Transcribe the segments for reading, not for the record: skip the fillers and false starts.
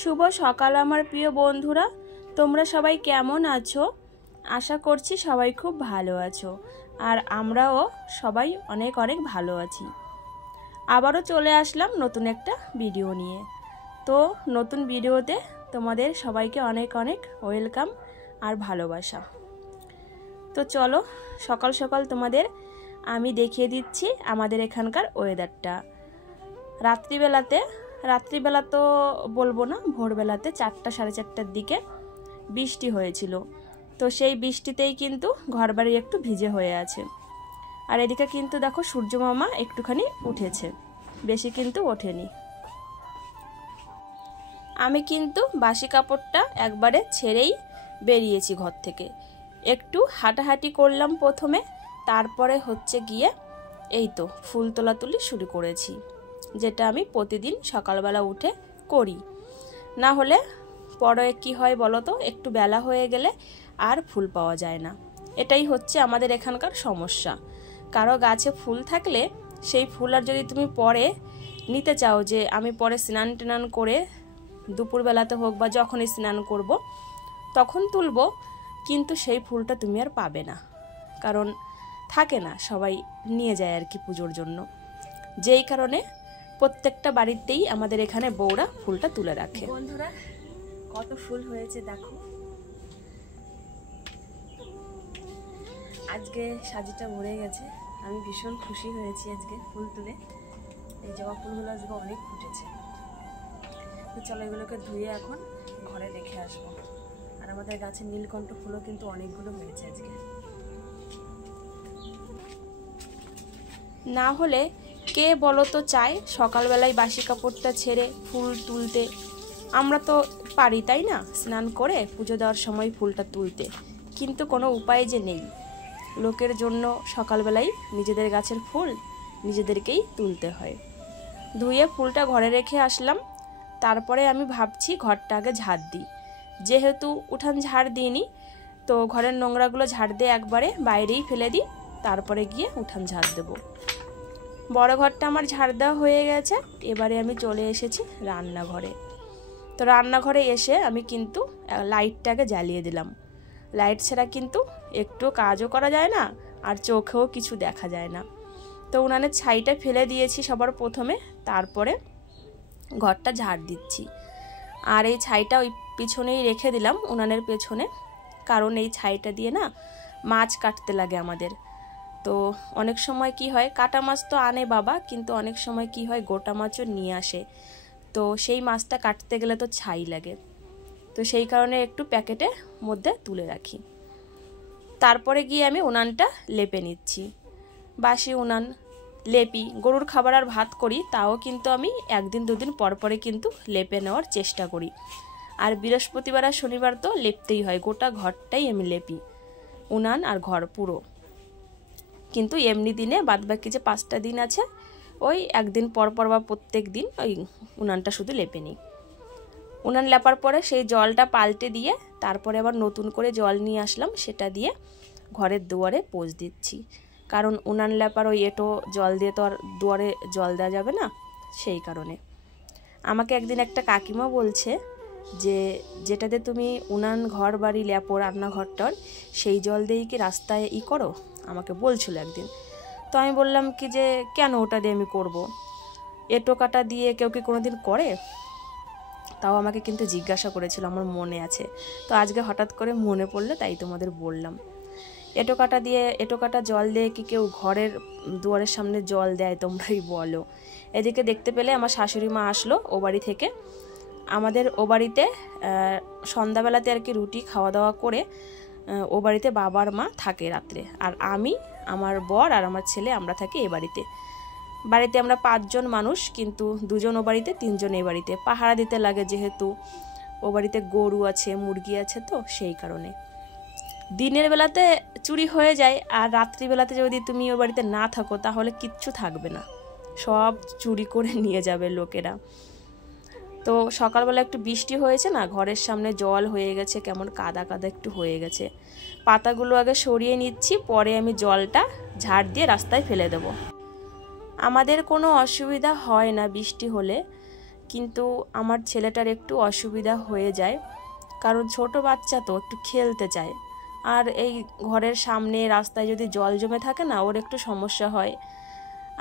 শুভ সকাল আমার প্রিয় বন্ধুরা, তোমরা সবাই কেমন আছো? আশা করছি সবাই খুব ভালো আছো, আর আমরাও সবাই অনেক অনেক ভালো আছি। আবারও চলে আসলাম নতুন একটা ভিডিও নিয়ে। তো নতুন ভিডিওতে তোমাদের সবাইকে অনেক অনেক ওয়েলকাম আর ভালোবাসা। তো চলো সকাল সকাল তোমাদের আমি দেখিয়ে দিচ্ছি আমাদের এখানকার ওয়েদারটা। রাত্রিবেলা তো বলবো না, ভোরবেলাতে 4টা সাড়ে 4টার দিকে বৃষ্টি হয়েছিল। তো সেই বৃষ্টিতেই কিন্তু ঘরবাড়ি একটু ভিজে হয়ে আছে। আর এদিকে কিন্তু দেখো সূর্য মামা একটুখানি উঠেছে, বেশি কিন্তু ওঠেনি। আমি কিন্তু বাসি কাপড়টা একবারে ছেড়েই বেরিয়েছি ঘর থেকে। একটু হাঁটাহাঁটি করলাম প্রথমে, তারপরে হচ্ছে গিয়ে এই তো ফুল তোলাতুলি শুরু করেছি, যেটা আমি প্রতিদিন সকালবেলা উঠে করি। না হলে পরে কি হয় বলো তো, একটু বেলা হয়ে গেলে আর ফুল পাওয়া যায় না। এটাই হচ্ছে আমাদের এখানকার সমস্যা। কারো গাছে ফুল থাকলে সেই ফুল আর যদি তুমি পরে নিতে চাও, যে আমি পরে স্নান টান করে দুপুরবেলাতে হোক বা যখনই স্নান করব তখন তুলবো, কিন্তু সেই ফুলটা তুমি আর পাবে না, কারণ থাকে না, সবাই নিয়ে যায় আর কি পুজোর জন্য। যেই কারণে প্রত্যেকটা বাড়িতেই আমাদের এখানে বউরা ফুলটা তুলে রাখে। বন্ধুরা কত ফুল হয়েছে দেখো। আজকে সাজিটা ভরে গেছে, আমি ভীষণ খুশি হয়েছি আজকে ফুল তুলে। এই জবা ফুলগুলো আজকে অনেক ফুটেছে। তো চলো এগুলোকে ধুয়ে এখন ঘরে রেখে আসবো। আর আমাদের গাছে নীলকণ্ঠ ফুলও কিন্তু অনেকগুলো হয়েছে আজকে। না হলে কে বলো তো চায় সকালবেলায় বাসি কাপড়টা ছেড়ে ফুল তুলতে? আমরা তো পারি, তাই না, স্নান করে পুজো দেওয়ার সময় ফুলটা তুলতে, কিন্তু কোনো উপায় যে নেই। লোকের জন্য সকালবেলায় নিজেদের গাছের ফুল নিজেদেরকেই তুলতে হয়। ধুয়ে ফুলটা ঘরে রেখে আসলাম। তারপরে আমি ভাবছি ঘরটা আগে ঝাড় দিই, যেহেতু উঠান ঝাড় দিইনি, তো ঘরের নোংরাগুলো ঝাড় দিয়ে একবারে বাইরেই ফেলে দিই, তারপরে গিয়ে উঠান ঝাড় দেবো। বড় ঘরটা আমার ঝাড় দেওয়া হয়ে গেছে। এবারে আমি চলে এসেছি রান্নাঘরে। তো রান্নাঘরে এসে আমি কিন্তু লাইটটাকে জ্বালিয়ে দিলাম। লাইট ছাড়া কিন্তু একটু কাজও করা যায় না, আর চোখেও কিছু দেখা যায় না। তো উনানের ছাইটা ফেলে দিয়েছি সবার প্রথমে, তারপরে ঘরটা ঝাড় দিচ্ছি। আর এই ছাইটা ওই পিছনেই রেখে দিলাম, উনানের পেছনে, কারণ এই ছাইটা দিয়ে না মাছ কাটতে লাগে আমাদের। তো অনেক সময় কি হয়, কাটা মাছ তো আনে বাবা, কিন্তু অনেক সময় কি হয় গোটা মাছও নিয়ে আসে। তো সেই মাছটা কাটতে গেলে তো ছাই লাগে, তো সেই কারণে একটু প্যাকেটের মধ্যে তুলে রাখি। তারপরে গিয়ে আমি উনানটা লেপে নিচ্ছি। বাসি উনান লেপি, গরুর খাবার আর ভাত করি, তাও কিন্তু আমি একদিন দুদিন পরে কিন্তু লেপে নেওয়ার চেষ্টা করি। আর বৃহস্পতিবার আর শনিবার তো লেপতেই হয়, গোটা ঘরটাই আমি লেপি, উনান আর ঘর পুরো। কিন্তু এমনি দিনে বাদবাকি যে 5টা দিন আছে, ওই একদিন পর বা প্রত্যেক দিন ওই উনানটা শুধু লেপে নিই। উনান লেপার পরে সেই জলটা পাল্টে দিয়ে তারপরে আবার নতুন করে জল নিয়ে আসলাম, সেটা দিয়ে ঘরের দুয়ারে পোঁছ দিচ্ছি। কারণ উনান লেপার ওই এঁটো জল দিয়ে তো আর দুয়ারে জল দেওয়া যাবে না, সেই কারণে। আমাকে একদিন একটা কাকিমা বলছে যে যেটাতে তুমি উনান ঘর বাড়ি লেপো রান্নাঘরটার, সেই জল দিয়েই কি রাস্তায় করো, আমাকে বলছিল একদিন। তো আমি বললাম কি যে কেন ওটা দিয়ে আমি করবো, এঁটো কাটা দিয়ে কেউ কি কোনোদিন করে? তাও আমাকে কিন্তু জিজ্ঞাসা করেছিল, আমার মনে আছে। তো আজকে হঠাৎ করে মনে পড়লো, তাই তোমাদের বললাম। এঁটো কাটা জল দিয়ে কি কেউ ঘরের দুয়ারের সামনে জল দেয়? তোমরাই বলো। এদিকে দেখতে পেলে আমার শাশুড়ি মা আসলো ও বাড়ি থেকে। আমাদের ও বাড়িতে সন্ধ্যাবেলাতে আর কি রুটি খাওয়া দাওয়া করে ও বাড়িতে বাবার মা থাকে রাত্রে, আর আমি, আমার বর আর আমার ছেলে আমরা থাকি এ বাড়িতে। আমরা 5 জন মানুষ, কিন্তু 2 জন ও বাড়িতে, 3 জন এই বাড়িতে। পাহারা দিতে লাগে, যেহেতু ও বাড়িতে গরু আছে মুরগি আছে, তো সেই কারণে দিনের বেলাতে চুরি হয়ে যায়, আর রাত্রিবেলাতে যদি তুমি ও বাড়িতে না থাকো তাহলে কিচ্ছু থাকবে না, সব চুরি করে নিয়ে যাবে লোকেরা। তো সকালবেলা একটু বৃষ্টি হয়েছে না, ঘরের সামনে জল হয়ে গেছে, কেমন কাদা কাদা একটু হয়ে গেছে। পাতাগুলো আগে সরিয়ে নিচ্ছি, পরে আমি জলটা ঝাড় দিয়ে রাস্তায় ফেলে দেব। আমাদের কোনো অসুবিধা হয় না বৃষ্টি হলে, কিন্তু আমার ছেলেটার একটু অসুবিধা হয়ে যায়, কারণ ছোট বাচ্চা তো একটু খেলতে চায়। আর এই ঘরের সামনে রাস্তায় যদি জল জমে থাকে না, ওর একটু সমস্যা হয়।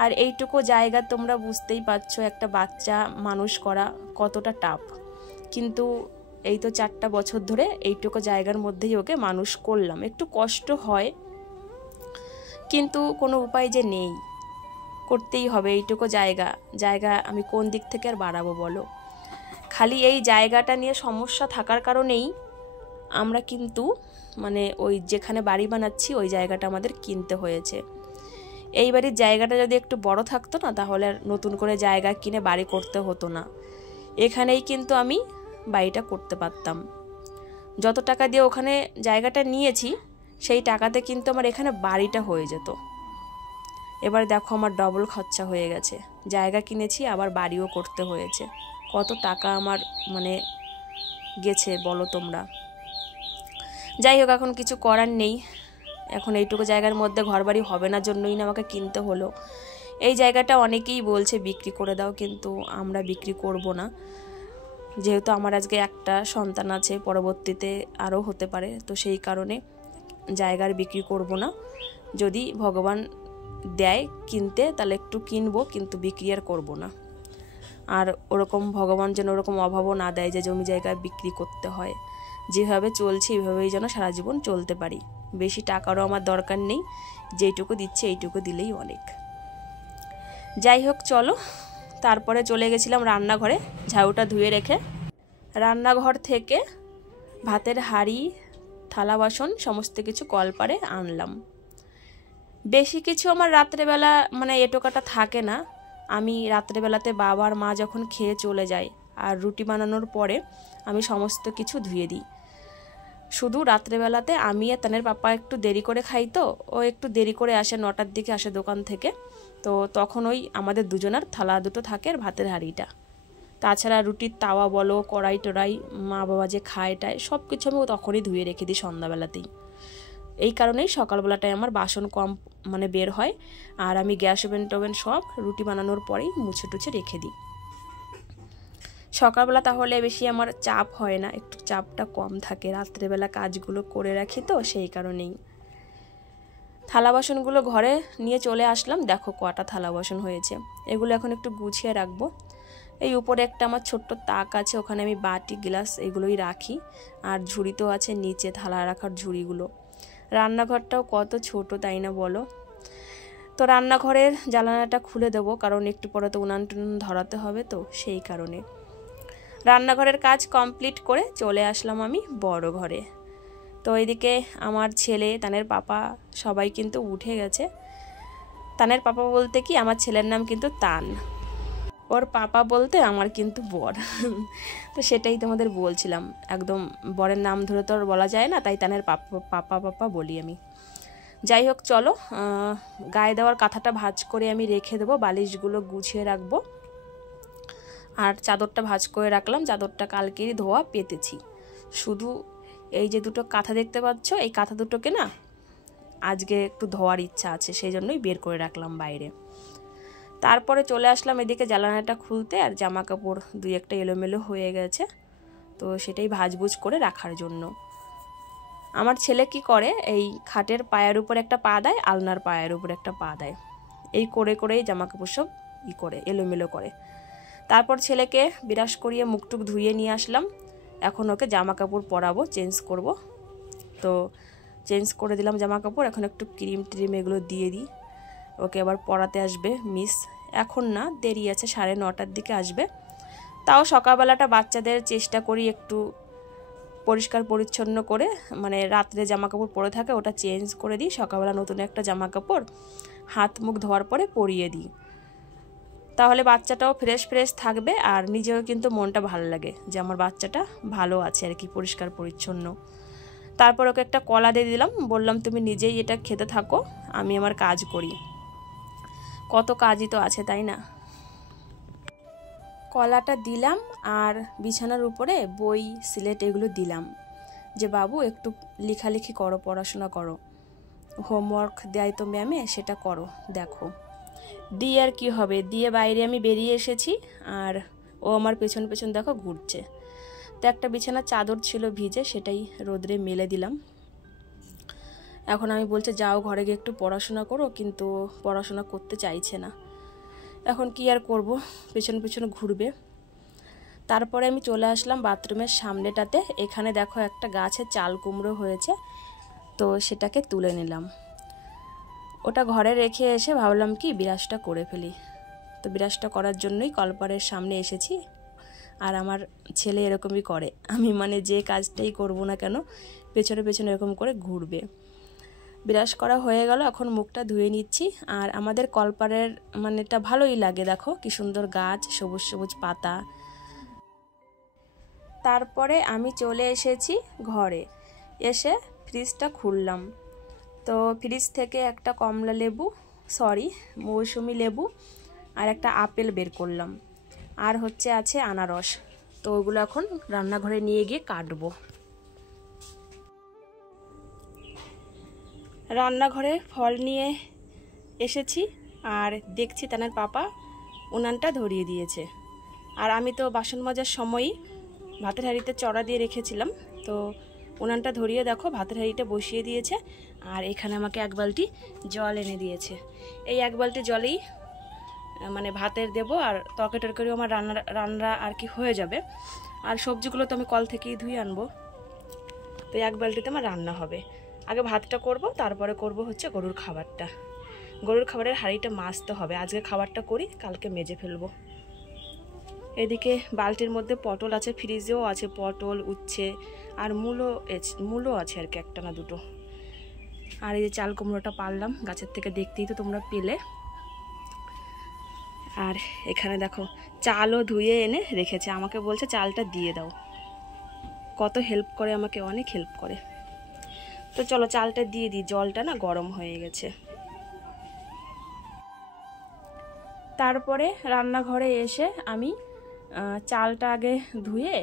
আর এইটুকু জায়গা তোমরা বুঝতেই পারছো একটা বাচ্চা মানুষ করা কতটা টাফ। কিন্তু এই তো 4টা বছর ধরে এইটুকু জায়গার মধ্যেই ওকে মানুষ করলাম। একটু কষ্ট হয়, কিন্তু কোনো উপায় যে নেই, করতেই হবে। এইটুকু জায়গা আমি কোন দিক থেকে আর বাড়াবো বলো। খালি এই জায়গাটা নিয়ে সমস্যা থাকার কারণেই আমরা কিন্তু মানে ওই যেখানে বাড়ি বানাচ্ছি ওই জায়গাটা আমাদের কিনতে হয়েছে। এই বাড়ির জায়গাটা যদি একটু বড় থাকতো না, তাহলে আর নতুন করে জায়গা কিনে বাড়ি করতে হতো না। এখানেই কিন্তু আমি বাড়িটা করতে পারতাম। যত টাকা দিয়ে ওখানে জায়গাটা নিয়েছি সেই টাকাতে কিন্তু আমার এখানে বাড়িটা হয়ে যেত। এবার দেখো আমার ডবল খরচা হয়ে গেছে, জায়গা কিনেছি আবার বাড়িও করতে হয়েছে। কত টাকা আমার মানে গেছে বলো তোমরা। যাই হোক, এখন কিছু করার নেই। এখন এইটুকু জায়গার মধ্যে ঘরবাড়ি হবে না জন্যই না আমাকে কিনতে হলো। এই জায়গাটা অনেকেই বলছে বিক্রি করে দাও, কিন্তু আমরা বিক্রি করব না। যেহেতু আমার আজকে একটা সন্তান আছে, পরবর্তীতে আরও হতে পারে, তো সেই কারণে জায়গার বিক্রি করব না। যদি ভগবান দেয় কিনতে তাহলে একটু কিনবো, কিন্তু বিক্রি আর করব না। আর ওরকম ভগবান যেন ওরকম অভাবও না দেয় যে জমি জায়গা বিক্রি করতে হয়। যেভাবে চলছে এইভাবেই যেন সারা জীবন চলতে পারি। বেশি টাকারও আমার দরকার নেই, যেইটুকু দিচ্ছে এইটুকু দিলেই অনেক। যাই হোক চলো, তারপরে চলে গেছিলাম রান্নাঘরে ঝাড়ুটা ধুয়ে রেখে। রান্নাঘর থেকে ভাতের হাঁড়ি, থালা বাসন সমস্ত কিছু কলপারে আনলাম। বেশি কিছু আমার রাত্রেবেলা মানে এটোকাটা থাকে না। আমি রাত্রেবেলাতে বাবা আর মা যখন খেয়ে চলে যায় আর রুটি বানানোর পরে আমি সমস্ত কিছু ধুয়ে দিই। শুধু রাত্রেবেলাতে আমি আর তানের পাপা একটু দেরি করে খাই, তো ও একটু দেরি করে আসে, 9টার দিকে আসে দোকান থেকে। তো তখন ওই আমাদের দুজনের থালা দুটো থাকে আর ভাতের হাঁড়িটা। তাছাড়া রুটির তাওয়া বলো, কড়াই টড়াই, মা বাবা যে খায় টায় সব কিছু আমি তখনই ধুয়ে রেখে দিই সন্ধ্যাবেলাতেই। এই কারণেই সকালবেলাটায় আমার বাসন কম মানে বের হয়। আর আমি গ্যাস ওভেন টোভেন সব রুটি বানানোর পরেই মুছে টুছে রেখে দিই সকালবেলা। তাহলে বেশি আমার চাপ হয় না, একটু চাপটা কম থাকে। রাত্রেবেলা কাজগুলো করে রাখি তো সেই কারণেই। থালা বাসনগুলো ঘরে নিয়ে চলে আসলাম। দেখো কটা থালা বাসন হয়েছে। এগুলো এখন একটু গুছিয়ে রাখবো। এই উপরে একটা আমার ছোট্ট তাক আছে, ওখানে আমি বাটি গ্লাস এগুলোই রাখি। আর ঝুড়ি তো আছে নিচে, থালা রাখার ঝুড়িগুলো। রান্নাঘরটাও কত ছোট তাই না বলো। তো রান্নাঘরের জ্বালানাটা খুলে দেবো, কারণ একটু পরে তো উনান টুনান ধরাতে হবে, তো সেই কারণে। রান্নাঘরের কাজ কমপ্লিট করে চলে আসলাম আমি বড় ঘরে। তো এদিকে আমার ছেলে, তানের পাপা সবাই কিন্তু উঠে গেছে। তানের পাপা বলতে কি, আমার ছেলের নাম কিন্তু তান, ওর পাপা বলতে আমার কিন্তু বর। তো সেটাই তোমাদের বলছিলাম, একদম বরের নাম ধরে তো আর বলা যায় না, তাই তানের পাপা পাপা বলি আমি। যাই হোক চলো, গায়ে দেওয়ার কাঁথাটা ভাঁজ করে আমি রেখে দেবো, বালিশগুলো গুছিয়ে রাখবো। আর চাদরটা ভাঁজ করে রাখলাম, চাদরটা কালকেরই ধোয়া পেতেছি। শুধু এই যে দুটো কাঁথা দেখতে পাচ্ছ, এই কাঁথা দুটোকে না আজকে একটু ধোয়ার ইচ্ছা আছে, সেই জন্যই বের করে রাখলাম বাইরে। তারপরে চলে আসলাম এদিকে জ্বালানাটা খুলতে, আর জামা কাপড় দুই একটা এলোমেলো হয়ে গেছে, তো সেটাই ভাঁজভুজ করে রাখার জন্য। আমার ছেলে কি করে, এই খাটের পায়ের উপর একটা পা দেয়, আলনার পায়ের উপর একটা পা দেয়, এই করে করেই জামা কাপড় সব করে এলোমেলো করে। তারপর ছেলেকে বিরাস করিয়ে মুখটুক ধুয়ে নিয়ে আসলাম। এখন ওকে জামা কাপড় পরাবো, চেঞ্জ করব। তো চেঞ্জ করে দিলাম জামা কাপড়। এখন একটু ক্রিম ট্রিম এগুলো দিয়ে দিই। ওকে আবার পড়াতে আসবে মিস, এখন না, দেরি আছে, 9:30টার দিকে আসবে। তাও সকালবেলাটা বাচ্চাদের চেষ্টা করি একটু পরিষ্কার পরিচ্ছন্ন করে, মানে রাত্রে জামা কাপড় পরে থাকে ওটা চেঞ্জ করে দিই, সকালবেলা নতুন একটা জামা কাপড় হাত মুখ ধোয়ার পরে পরিয়ে দিই। তাহলে বাচ্চাটাও ফ্রেশ ফ্রেশ থাকবে, আর নিজেও কিন্তু মনটা ভালো লাগে যে আমার বাচ্চাটা ভালো আছে আর কি, পরিষ্কার পরিচ্ছন্ন। তারপর ওকে একটা কলা দিয়ে দিলাম, বললাম তুমি নিজেই এটা খেতে থাকো, আমি আমার কাজ করি। কত কাজই তো আছে তাই না। কলাটা দিলাম, আর বিছানার উপরে বই সিলেট এগুলো দিলাম, যে বাবু একটু লেখালেখি করো, পড়াশোনা করো, হোমওয়ার্ক দেয় তো ম্যামে, সেটা করো। দেখো দিয়ে আর কি হবে, দিয়ে বাইরে আমি বেরিয়ে এসেছি। আর ও আমার পেছন পেছন দেখো ঘুরছে। তো একটা বিছানার চাদর ছিল ভিজে, সেটাই রোদরে মেলে দিলাম। এখন আমি বলছে যাও ঘরে গিয়ে একটু পড়াশোনা করো, কিন্তু পড়াশোনা করতে চাইছে না। এখন কি আর করব, পেছন পেছন ঘুরবে। তারপরে আমি চলে আসলাম বাথরুমের সামনেটাতে। এখানে দেখো একটা গাছে চাল কুমড়ো হয়েছে, তো সেটাকে তুলে নিলাম। ওটা ঘরে রেখে এসে ভাবলাম কি বিরাজটা করে ফেলি। তো বিরাজটা করার জন্যই কলপারের সামনে এসেছি। আর আমার ছেলে এরকমই করে, আমি মানে যে কাজটাই করব না কেন পেছনে পেছনে এরকম করে ঘুরবে। বিরাজ করা হয়ে গেল, এখন মুখটা ধুয়ে নিচ্ছি। আর আমাদের কলপারের মানে এটা ভালোই লাগে, দেখো কি সুন্দর গাছ, সবুজ সবুজ পাতা। তারপরে আমি চলে এসেছি ঘরে, এসে ফ্রিজটা খুললাম। তো ফ্রিজ থেকে একটা মৌসুমি লেবু আর একটা আপেল বের করলাম, আর আছে আনারস। তো ওগুলো এখন রান্নাঘরে নিয়ে গিয়ে কাটবো। রান্নাঘরে ফল নিয়ে এসেছি, আর দেখছি তানার পাপা উনানটা ধরিয়ে দিয়েছে। আর আমি তো বাসন মাজার সময়ই ভাতের হাঁড়িতে চড়া দিয়ে রেখেছিলাম, তো উনানটা ধরিয়ে দেখো ভাতের হাঁড়িটা বসিয়ে দিয়েছে। আর এখানে আমাকে এক বালতি জল এনে দিয়েছে। এই এক বালতি জলেই মানে ভাতের দেবো, আর তরকারি টরকারিও আমার রান্না আর কি হয়ে যাবে। আর সবজিগুলো তো আমি কল থেকেই ধুয়ে আনবো। তো এক বালতিতে আমার রান্না হবে। আগে ভাতটা করব, তারপরে করব গরুর খাবারটা। গরুর খাবারের হাঁড়িটা মাজতে হবে। আজকে খাবারটা করি, কালকে মেজে ফেলবো। এদিকে বালতির মধ্যে পটল আছে, ফ্রিজেও আছে পটল, উচ্ছে আর মূলো আছে আর কি, একটা না দুটো। আর এই যে চাল কুমড়োটা পারলাম গাছের থেকে, দেখতেই তো তোমরা পেলে। আর এখানে দেখো চালও ধুয়ে এনে রেখেছে, আমাকে বলছে চালটা দিয়ে দাও। কত হেল্প করে আমাকে, অনেক হেল্প করে। তো চলো চালটা দিয়ে দিই, জলটা না গরম হয়ে গেছে। তারপরে রান্নাঘরে এসে আমি চালটা আগে ধুয়ে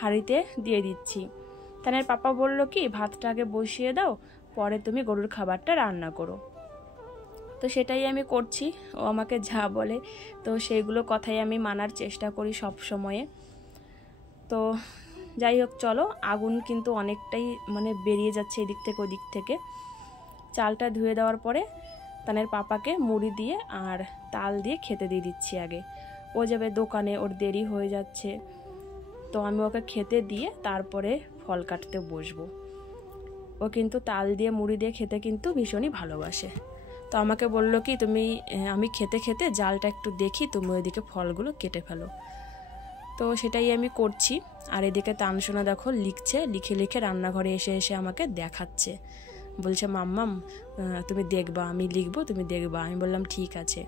হাঁড়িতে দিয়ে দিচ্ছি। তানের পাপা বলল কি ভাতটা আগে বসিয়ে দাও, পরে তুমি গরুর খাবারটা রান্না করো। তো সেটাই আমি করছি, ও আমাকে যা বলে তো সেইগুলো কথাই আমি মানার চেষ্টা করি সব সময়ে। তো যাই হোক চলো, আগুন কিন্তু অনেকটাই মানে বেরিয়ে যাচ্ছে এদিক থেকে ওদিক থেকে। চালটা ধুয়ে দেওয়ার পরে তানের পাপাকে মুড়ি দিয়ে আর তাল দিয়ে খেতে দিয়ে দিচ্ছি আগে। ও যাবে দোকানে, ওর দেরি হয়ে যাচ্ছে। তো আমি ওকে খেতে দিয়ে তারপরে ফল কাটতে বসবো। ও কিন্তু তাল দিয়ে মুড়ি দিয়ে খেতে কিন্তু ভীষণই ভালোবাসে। তো আমাকে বললো কি আমি খেতে খেতে জালটা একটু দেখি, তুমি ওইদিকে ফলগুলো কেটে ফেলো। তো সেটাই আমি করছি। আর এদিকে তানসোনা দেখো লিখছে, লিখে লিখে রান্নাঘরে এসে এসে আমাকে দেখাচ্ছে। বলছে মাম্মাম তুমি দেখবা, আমি লিখবো তুমি দেখবা। আমি বললাম ঠিক আছে।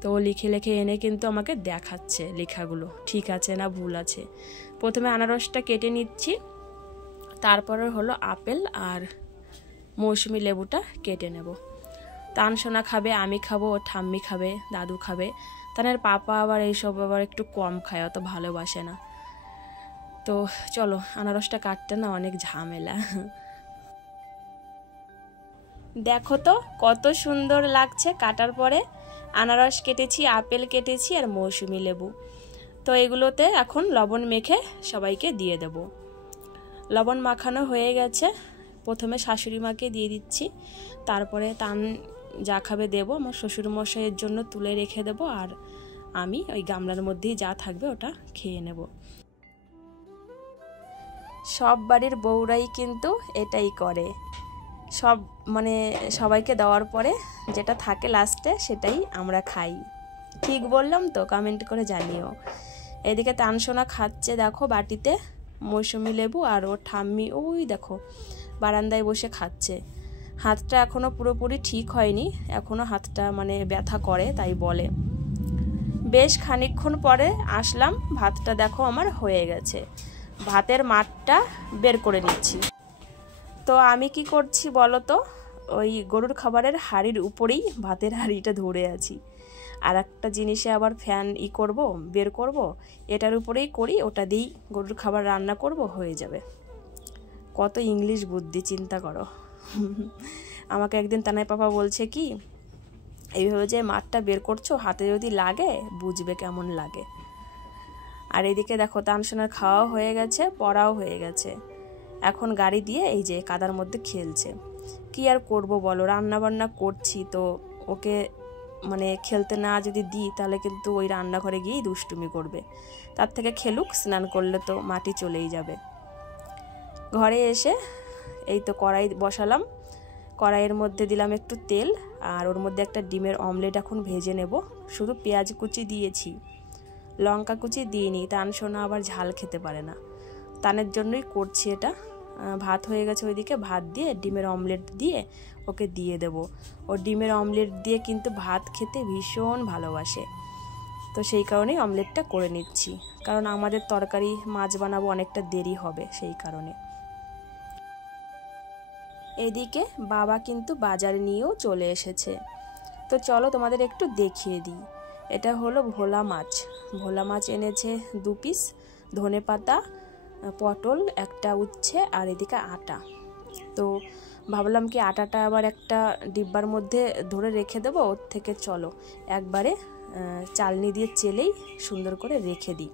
তো ও লিখে লিখে এনে কিন্তু আমাকে দেখাচ্ছে লেখাগুলো ঠিক আছে না ভুল আছে। প্রথমে আনারসটা কেটে নিচ্ছি, তারপরে হলো আপেল আর মৌসুমি লেবুটা কেটে নেব। তানসোনা খাবে, আমি খাবো, ও ঠাম্মি খাবে, দাদু খাবে। তানের পাপা আবার এইসব আবার একটু কম খায়, অত ভালোবাসে না। তো চলো, আনারসটা কাটতে না অনেক ঝামেলা। দেখো তো কত সুন্দর লাগছে কাটার পরে। আনারস কেটেছি, আপেল কেটেছি আর মৌসুমি লেবু। তো এগুলোতে এখন লবণ মেখে সবাইকে দিয়ে দেব। লবণ মাখানো হয়ে গেছে, প্রথমে শাশুড়ি মাকে দিয়ে দিচ্ছি, তারপরে তান যা খাবে দেবো। আমার শ্বশুরমশাইয়ের জন্য তুলে রেখে দেবো, আর আমি ওই গামলার মধ্যেই যা থাকবে ওটা খেয়ে নেব। সব বাড়ির বউরাই কিন্তু এটাই করে, সব মানে সবাইকে দেওয়ার পরে যেটা থাকে লাস্টে সেটাই আমরা খাই। ঠিক বললাম তো? কমেন্ট করে জানিও। এদিকে তানসোনা খাচ্ছে দেখো বাটিতে মৌসুমি লেবু, আর ওর ঠাম্মি ওই দেখো বারান্দায় বসে খাচ্ছে। হাতটা এখনও পুরোপুরি ঠিক হয়নি, এখনও হাতটা মানে ব্যথা করে তাই বলে। বেশ খানিকক্ষণ পরে আসলাম, ভাতটা দেখো আমার হয়ে গেছে। ভাতের মাঠটা বের করে নিচ্ছি। তো আমি কি করছি বলো তো, ওই গরুর খাবারের হাঁড়ির উপরেই ভাতের হাঁড়িটা ধরে আছি। আর একটা জিনিসে আবার ফ্যান বের করব, এটার উপরেই করি, ওটা দিয়েই গরুর খাবার রান্না করব, হয়ে যাবে। কত ইংলিশ বুদ্ধি চিন্তা করো। আমাকে একদিন তানাই পাপা বলছে কি এইভাবে যে মাঠটা বের করছো, হাতে যদি লাগে বুঝবে কেমন লাগে। আর এদিকে দেখো তানসোনার খাওয়া হয়ে গেছে, পড়াও হয়ে গেছে। এখন গাড়ি দিয়ে এই যে কাদার মধ্যে খেলছে। কি আর করব বলো, রান্না বান্না করছি তো ওকে মানে খেলতে না যদি দিই তাহলে কিন্তু ওই রান্নাঘরে গিয়েই দুষ্টুমি করবে। তার থেকে খেলুক, স্নান করলে তো মাটি চলেই যাবে। ঘরে এসে এই তো কড়াই বসালাম, কড়াইয়ের মধ্যে দিলাম একটু তেল, আর ওর মধ্যে একটা ডিমের অমলেট এখন ভেজে নেব। শুধু পেঁয়াজ কুচি দিয়েছি, লঙ্কা কুচি দিইনি, তানসোনা আবার ঝাল খেতে পারে না, তানের জন্যই করছি এটা। ভাত হয়ে গেছে ওইদিকে, ভাত দিয়ে ডিমের অমলেট দিয়ে ওকে দিয়ে দেব। ও ডিমের অমলেট দিয়ে কিন্তু ভাত খেতে ভীষণ ভালোবাসে, তো সেই কারণেই অমলেটটা করে নিচ্ছি, কারণ আমাদের তরকারি মাছ বানাবো অনেকটা দেরি হবে সেই কারণে। এদিকে বাবা কিন্তু বাজার নিয়েও চলে এসেছে, তো চলো তোমাদের একটু দেখিয়ে দিই। এটা হলো ভোলা মাছ। ভোলা মাছ এনেছে 2 পিস, ধনেপাতা, পটল, একটা উচ্ছে, আর এদিকে আটা। তো ভাবলাম কি আটাটা আবার একটা ডিব্বার মধ্যে ধরে রেখে দেবো, ওর থেকে চলো একবারে চালনি দিয়ে চেলেই সুন্দর করে রেখে দিই,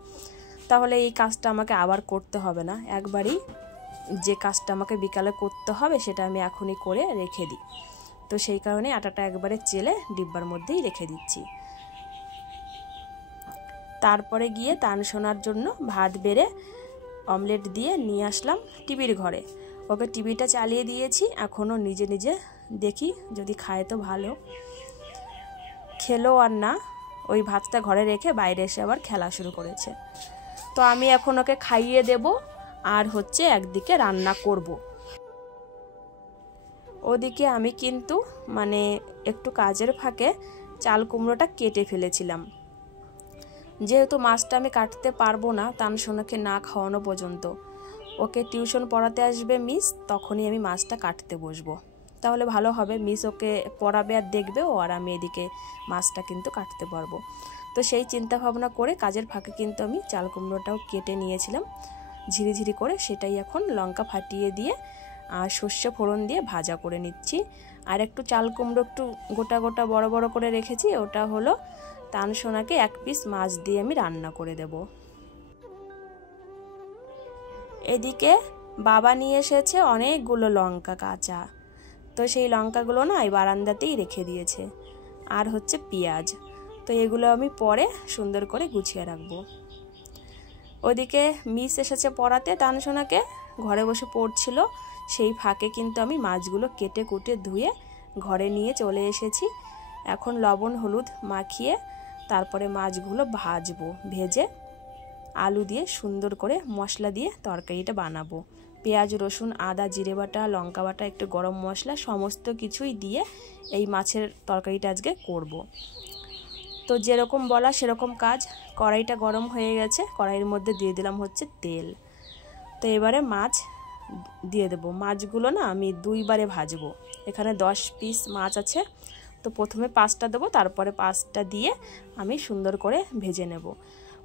তাহলে এই কাজটা আমাকে আবার করতে হবে না। একবারই যে কাজটা আমাকে বিকালে করতে হবে সেটা আমি এখনই করে রেখে দিই। তো সেই কারণে আটাটা একবারে চেলে ডিব্বার মধ্যেই রেখে দিচ্ছি। তারপরে গিয়ে তানসোনার জন্য ভাত বেড়ে অমলেট দিয়ে নিয়ে আসলাম টিভির ঘরে। ওকে টিভিটা চালিয়ে দিয়েছি, এখনও নিজে নিজে দেখি যদি খায় তো ভালো, খেলো আর না, ওই ভাতটা ঘরে রেখে বাইরে এসে আবার খেলা শুরু করেছে। তো আমি এখন ওকে খাইয়ে দেব, আর হচ্ছে একদিকে রান্না করব। ওদিকে আমি কিন্তু মানে একটু কাজের ফাঁকে চাল কুমড়োটা কেটে ফেলেছিলাম, যেহেতু মাছটা আমি কাটতে পারবো না তানসোনাকে না খাওয়ানো পর্যন্ত। ওকে টিউশন পড়াতে আসবে মিস, তখনই আমি মাছটা কাটতে বসবো, তাহলে ভালো হবে। মিস ওকে পড়াবে আর দেখবে ও, আর আমি এদিকে মাছটা কিন্তু কাটতে পারবো। তো সেই চিন্তা ভাবনা করে কাজের ফাঁকে কিন্তু আমি চাল কুমড়োটাও কেটে নিয়েছিলাম ঝিরিঝিরি করে, সেটাই এখন লঙ্কা ফাটিয়ে দিয়ে আর সর্ষে ফোড়ন দিয়ে ভাজা করে নিচ্ছি। আর একটু চাল কুমড়ো একটু গোটা গোটা বড় বড় করে রেখেছি, ওটা হলো তানসোনাকে 1 পিস মাছ দিয়ে আমি রান্না করে দেব। এদিকে বাবা নিয়ে এসেছে অনেকগুলো লঙ্কা কাঁচা, তো সেই লঙ্কাগুলো না এই বারান্দাতেই রেখে দিয়েছে, আর হচ্ছে পেঁয়াজ। তো এগুলো আমি পরে সুন্দর করে গুছিয়ে রাখবো। ওদিকে মিস এসেছে পড়াতে তানসোনাকে, ঘরে বসে পড়ছিল, সেই ফাঁকে কিন্তু আমি মাছগুলো কেটে কুটে ধুয়ে ঘরে নিয়ে চলে এসেছি। এখন লবণ হলুদ মাখিয়ে তারপরে মাছগুলো ভাজবো, ভেজে আলু দিয়ে সুন্দর করে মশলা দিয়ে তরকারিটা বানাবো। পেঁয়াজ রসুন আদা জিরে বাটা লঙ্কা বাটা একটু গরম মশলা সমস্ত কিছুই দিয়ে এই মাছের তরকারিটা আজকে করব। তো যেরকম বলা সেরকম কাজ। কড়াইটা গরম হয়ে গেছে, কড়াইয়ের মধ্যে দিয়ে দিলাম হচ্ছে তেল। তো এবারে মাছ দিয়ে দেবো। মাছগুলো না আমি 2 বারে ভাজবো। এখানে 10 পিস মাছ আছে, তো প্রথমে 5টা দেবো, তারপরে 5টা দিয়ে আমি সুন্দর করে ভেজে নেব।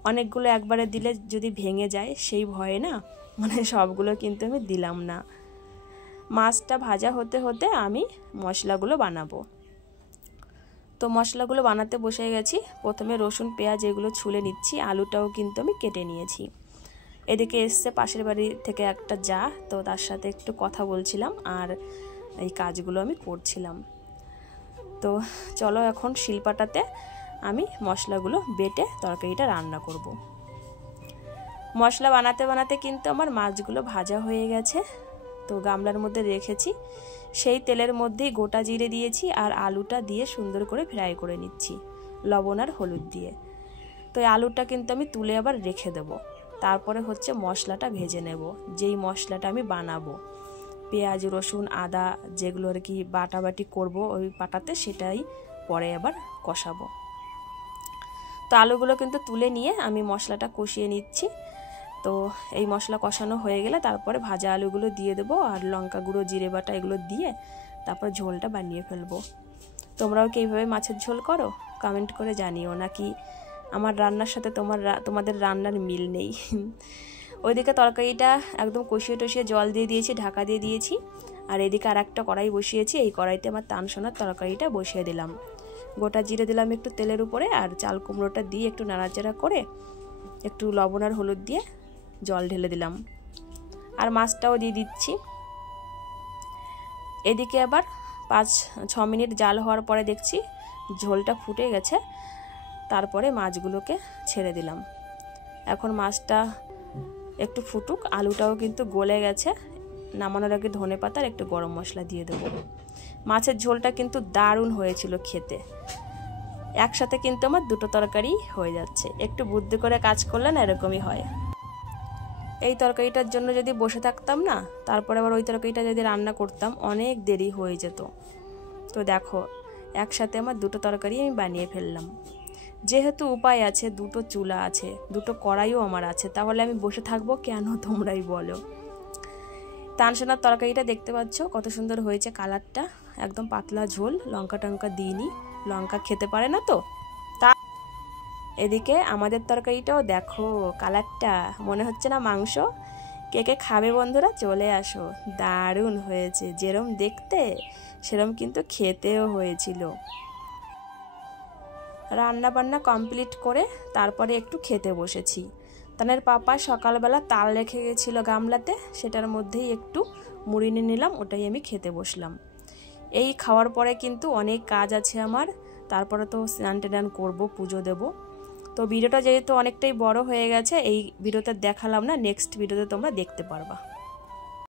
অনেকগুলো একবারে দিলে যদি ভেঙে যায় সেই ভয়ে না মানে সবগুলো কিন্তু আমি দিলাম না। মাছটা ভাজা হতে হতে আমি মশলাগুলো বানাবো। তো মশলাগুলো বানাতে বসে গেছি। প্রথমে রসুন পেঁয়াজ এগুলো ছুলে নিচ্ছি, আলুটাও কিন্তু আমি কেটে নিয়েছি। এদিকে এসছে পাশের বাড়ি থেকে একটা যা, তো তার সাথে একটু কথা বলছিলাম আর এই কাজগুলো আমি করছিলাম। তো চলো এখন শিলপাটাতে আমি মশলাগুলো বেটে তরকারিটা রান্না করব। মশলা বানাতে বানাতে কিন্তু আমার মাছগুলো ভাজা হয়ে গেছে, তো গামলার মধ্যে রেখেছি। সেই তেলের মধ্যেই গোটা জিরে দিয়েছি আর আলুটা দিয়ে সুন্দর করে ফ্রাই করে নিচ্ছি লবণ আর হলুদ দিয়ে। তো এই আলুটা কিন্তু আমি তুলে আবার রেখে দেব। তারপরে হচ্ছে মশলাটা ভেজে নেব, যেই মশলাটা আমি বানাবো পেঁয়াজ রসুন আদা যেগুলো আর কি বাটাবাটি করব ওই পাটাতে, সেটাই পরে আবার কষাবো। তো আলুগুলো কিন্তু তুলে নিয়ে আমি মশলাটা কষিয়ে নিচ্ছি। তো এই মশলা কষানো হয়ে গেলে তারপরে ভাজা আলুগুলো দিয়ে দেবো আর লঙ্কা গুঁড়ো জিরে বাটা এগুলো দিয়ে তারপর ঝোলটা বানিয়ে ফেলবো। তোমরাও কি এইভাবে মাছের ঝোল করো? কমেন্ট করে জানিও, নাকি আমার রান্নার সাথে তোমাদের রান্নার মিল নেই। ওইদিকে তরকারিটা একদম কষিয়ে টষিয়ে জল দিয়ে দিয়েছি, ঢাকা দিয়ে দিয়েছি। আর এদিকে আর একটা কড়াই বসিয়েছি, এই কড়াইতে আমার তানসোনার তরকারিটা বসিয়ে দিলাম। গোটা জিরে দিলাম একটু তেলের উপরে, আর চাল কুমড়োটা দিয়ে একটু নাড়াচাড়া করে একটু লবণ আর হলুদ দিয়ে জল ঢেলে দিলাম, আর মাছটাও দিয়ে দিচ্ছি। এদিকে আবার 5-6 মিনিট জাল হওয়ার পরে দেখছি ঝোলটা ফুটে গেছে, তারপরে মাছগুলোকে ছেড়ে দিলাম। এখন মাছটা একটু ফুটুক, আলুটাও কিন্তু গলে গেছে। নামানোর আগে ধনেপাতা আর একটু গরম মশলা দিয়ে দেবো। মাছের ঝোলটা কিন্তু দারুণ হয়েছিল খেতে। একসাথে কিন্তু আমার দুটো তরকারি হয়ে যাচ্ছে। একটু বুদ্ধি করে কাজ করলে না এরকমই হয়। এই তরকারিটার জন্য যদি বসে থাকতাম না, তারপরে আবার ওই তরকারিটা যদি রান্না করতাম, অনেক দেরি হয়ে যেত। তো দেখো, একসাথে আমার দুটো তরকারি আমি বানিয়ে ফেললাম। যেহেতু উপায় আছে, দুটো চুলা আছে, দুটো কড়াইও আমার আছে, তাহলে আমি বসে থাকবো কেন, তোমরাই বলো। তানসোনার তরকারিটা দেখতে পাচ্ছ কত সুন্দর হয়েছে কালারটা, একদম পাতলা ঝোল, লঙ্কা টঙ্কা দিইনি, লঙ্কা খেতে পারে না তো। তা এদিকে আমাদের তরকারিটাও দেখো, কালারটা মনে হচ্ছে না মাংস। কে কে খাবে বন্ধুরা, চলে আসো। দারুণ হয়েছে, যেরম দেখতে সেরম কিন্তু খেতেও হয়েছিল। রান্না বান্না কমপ্লিট করে তারপরে একটু খেতে বসেছি। তানের পাপা সকালবেলা তাল রেখে গেছিলো গামলাতে, সেটার মধ্যেই একটু মুড়ি নিয়ে নিলাম, ওটাই আমি খেতে বসলাম। এই খাওয়ার পরে কিন্তু অনেক কাজ আছে আমার, তারপরে তো স্নান টান করবো, পুজো দেব। তো ভিডিওটা যেহেতু অনেকটাই বড় হয়ে গেছে, এই ভিডিওতে দেখালাম না, নেক্সট ভিডিওতে তোমরা দেখতে পারবা।